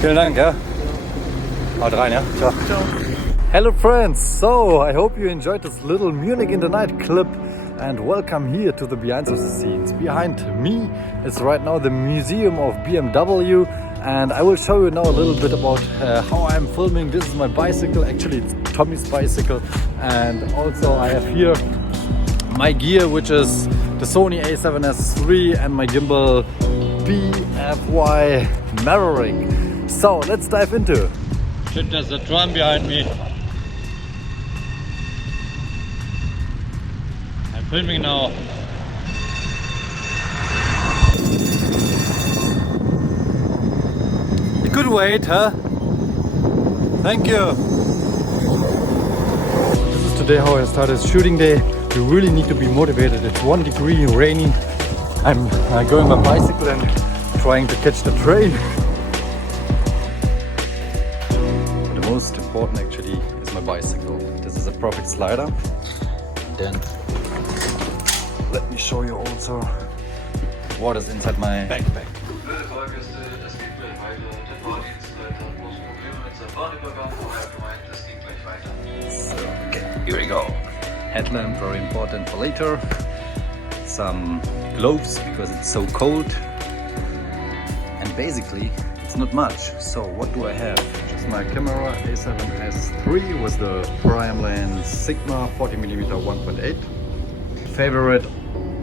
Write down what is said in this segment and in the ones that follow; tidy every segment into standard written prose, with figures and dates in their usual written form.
Vielen Dank, ja. Haut rein, ja. Ciao. Ciao. Hello friends, so I hope you enjoyed this little Munich in the Night clip and welcome here to the behind the scenes. Behind me is right now the museum of BMW and I will show you now a little bit about how I'm filming. This is my bicycle, actually it's Tommy's bicycle, and also I have here my gear, which is the Sony a7S III and my gimbal BFY Maverick. So let's dive into it. Shit, there's a tram behind me. I'm filming now. A good wait, huh? Thank you. This is today how I started shooting day. You really need to be motivated. It's 1 degree, rainy. I'm going my bicycle and trying to catch the train. The most important actually is my bicycle. This is a Profit Slider. Then let me show you also what is inside my backpack. So, okay, here we go. Headlamp, very important for later. Some gloves because it's so cold. And basically it's not much. So what do I have? Just my camera a7S III with the prime lens Sigma 40mm 1.8. Favorite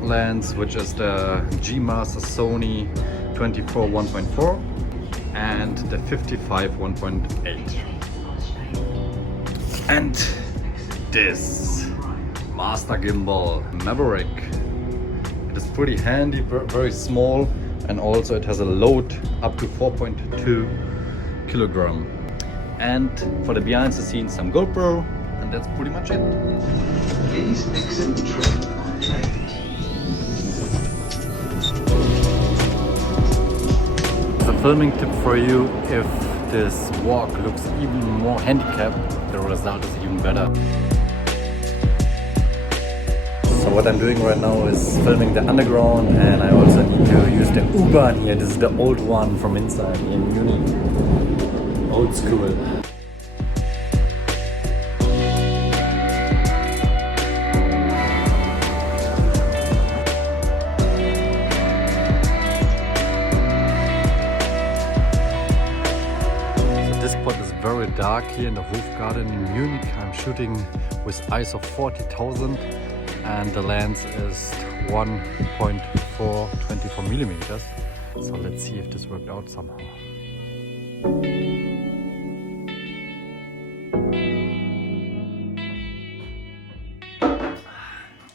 lens, which is the G Master Sony 24 1.4 and the 55 1.8. And this Master Gimbal Maverick. It is pretty handy, very small, and also it has a load up to 4.2 kilogram. And for the behind the scenes, some GoPro, and that's pretty much it. Please exit train. The filming tip for you: if this walk looks even more handicapped, the result is even better. So what I'm doing right now is filming the underground, and I also need to use the U-Bahn here. This is the old one from inside in Munich. Old school. So this spot is very dark here in the Hofgarten in Munich. I'm shooting with ISO 40,000. And the lens is 1.4 24 millimeters. So let's see if this worked out somehow.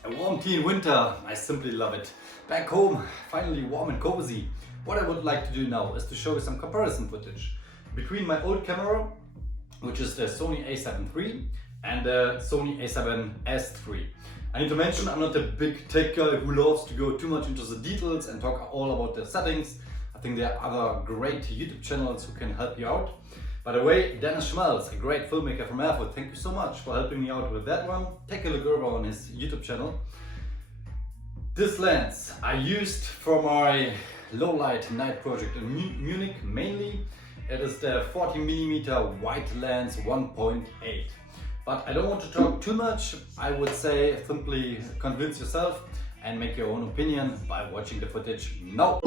A warm tea in winter, I simply love it. Back home, finally warm and cozy. What I would like to do now is to show you some comparison footage between my old camera, which is the Sony a7 III, and the Sony a7S III. I need to mention I'm not a big tech guy who loves to go too much into the details and talk all about the settings. I think there are other great YouTube channels who can help you out. By the way, Dennis Schmelz, a great filmmaker from Erfurt, thank you so much for helping me out with that one. Take a look over on his YouTube channel. This lens I used for my low light night project in Munich mainly. It is the 40mm wide lens 1.8. But I don't want to talk too much. I would say simply convince yourself and make your own opinion by watching the footage now.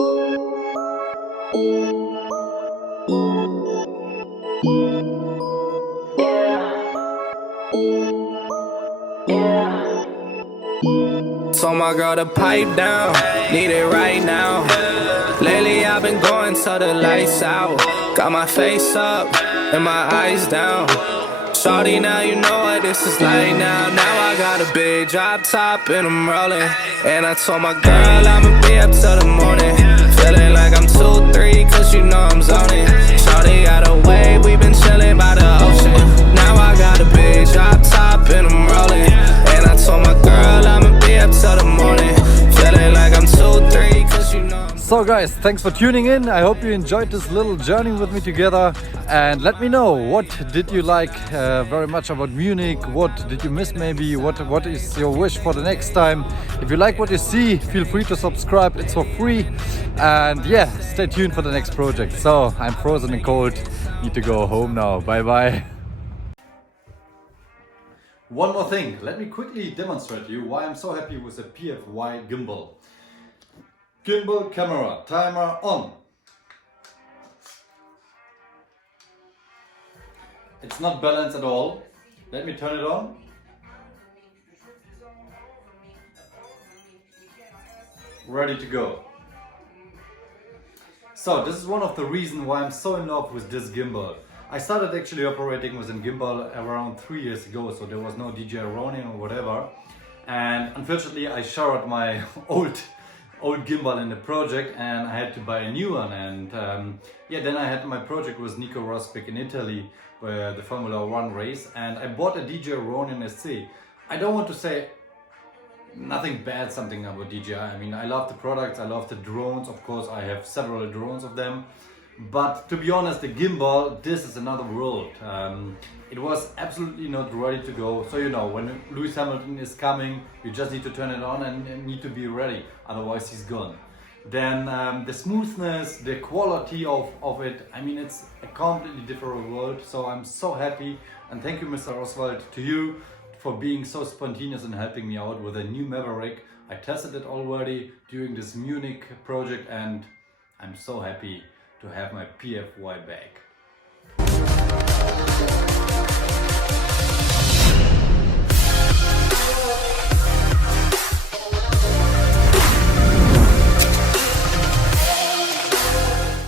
Told my girl to pipe down, need it right now. Lately I've been going till the lights out. Got my face up and my eyes down. Shawty, now you know what this is like now. Now I got a big drop top and I'm rolling. And I told my girl I'ma be up till the morning. Feeling like I'm 2-3 cause you know I'm zoning. Shawty got a wave, we been chilling by the ocean. Now I got a big drop top and I'm rolling. And I told my girl I'ma be up till the morning. Feeling like I'm 2-3 cause you know I'm So guys, thanks for tuning in. I hope you enjoyed this little journey with me together, and let me know, what did you like very much about Munich? What did you miss maybe? What is your wish for the next time? If you like what you see, feel free to subscribe, it's for free. And yeah, stay tuned for the next project. So I'm frozen and cold, need to go home now. Bye bye. One more thing, let me quickly demonstrate to you why I'm so happy with the PFY gimbal. Gimbal camera, timer on. It's not balanced at all. Let me turn it on. Ready to go. So this is one of the reasons why I'm so in love with this gimbal. I started actually operating with a gimbal around 3 years ago, so there was no DJI Ronin or whatever. And unfortunately I shared my old gimbal in the project and I had to buy a new one. And yeah, then I had my project with Nico Rosberg in Italy, where the Formula 1 race, and I bought a DJI Ronin SC. I don't want to say nothing bad something about DJI. I mean, I love the products, I love the drones, of course I have several drones of them. But to be honest, the gimbal, this is another world. It was absolutely not ready to go. So you know, when Lewis Hamilton is coming, you just need to turn it on and need to be ready, otherwise he's gone. Then the smoothness, the quality of it, I mean, it's a completely different world. So I'm so happy, and thank you, Mr. Oswald, to you for being so spontaneous and helping me out with a new Maverick. I tested it already during this Munich project and I'm so happy to have my PFY back.